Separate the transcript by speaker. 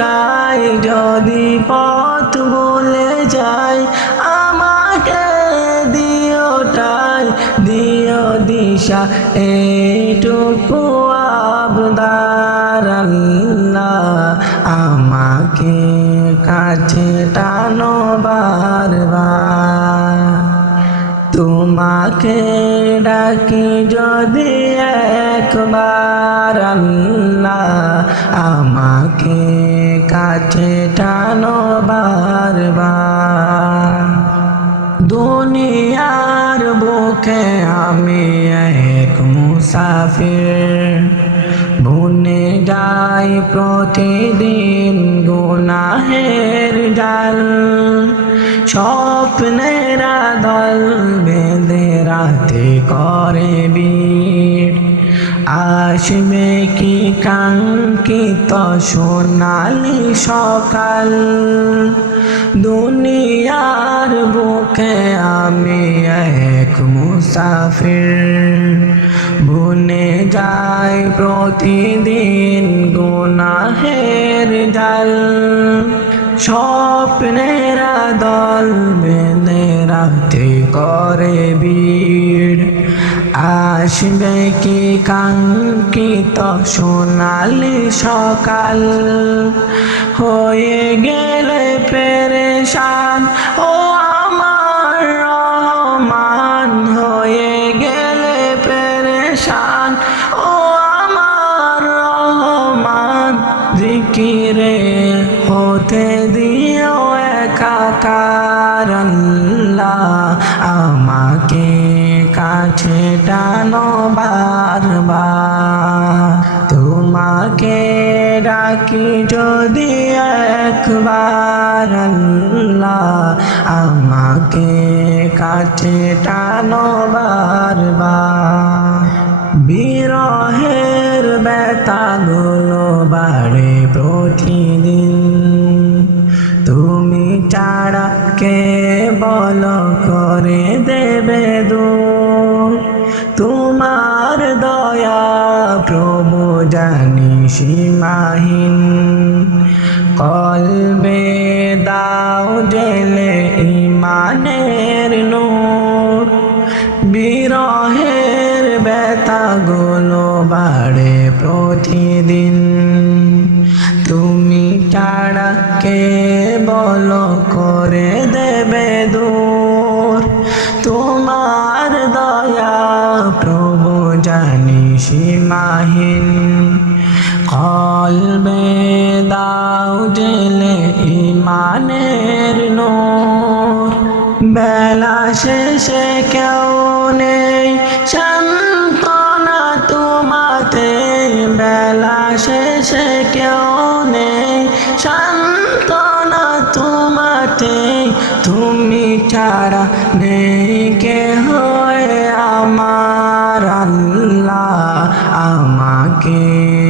Speaker 1: দিওটাই যদি পথ বলে যাই, আমাকে দিও দিওটাই দিও দিশা, এইটুকু আবদার আমাকে কাছে টানো বারবার। তোমাকে ডাকি যদি একবার আল্লাহ আমাকে কাছে টানো বারবার। দুনিয়ার বুকে আমি এক মুসাফির। বুনে যাই প্রতিদিন গুনাহের জাল। স্বপ্নেরা দল বেঁধে রাতে করে বীর। আসবে কি কাঙ্কিত সোনালি সকাল? দুনিয়ার বুকে আমি এক মুসাফির। বুনে যাই প্রতিদিন গুনাহের জাল স্বপ্নেরা দল বেঁধে রাতে করে বীর। আসবে কি কাঙ্কিত সোনালি সকাল হয়ে গেলে পেরেশান। ও আমার রহমান, হয়ে গেলে পেরেশান। ও আমার রহমান, জিকিরে হতে দিও একাকার আল্লাহ আমাকে। কাছে টানো বারবার। তোমাকে ডাকি যদি একবার আমাকে কাছে টানো বারবার। বিরহের ব্যথাগুলো বাড়ে প্রতিদিন। তুমি ছাড়া কে বল করে দেবে দূর? জানি সীমাহীন। কলবে দাও জেলে ইমানের নূর। বিরহের ব্যথাগুলো বাড়ে প্রতিদিন। তুমি ছাড়া কে দাও জেলে ইমানের নূর। বেলা শেষে কেউ নেই শান্তনা তোমাতে। বেলা শেষে কেউ নেই শান্তনা তোমাতে। তুমি ছাড়া নেই কে হয়ে আমার আল্লাহ, আমাকে